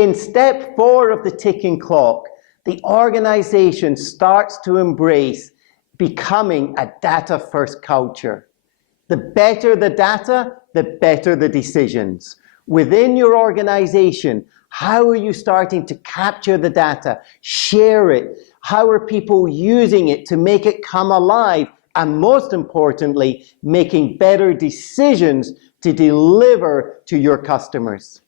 In step 4 of the ticking clock, the organization starts to embrace becoming a data-first culture. The better the data, the better the decisions. Within your organization, how are you starting to capture the data, share it? How are people using it to make it come alive? And most importantly, making better decisions to deliver to your customers.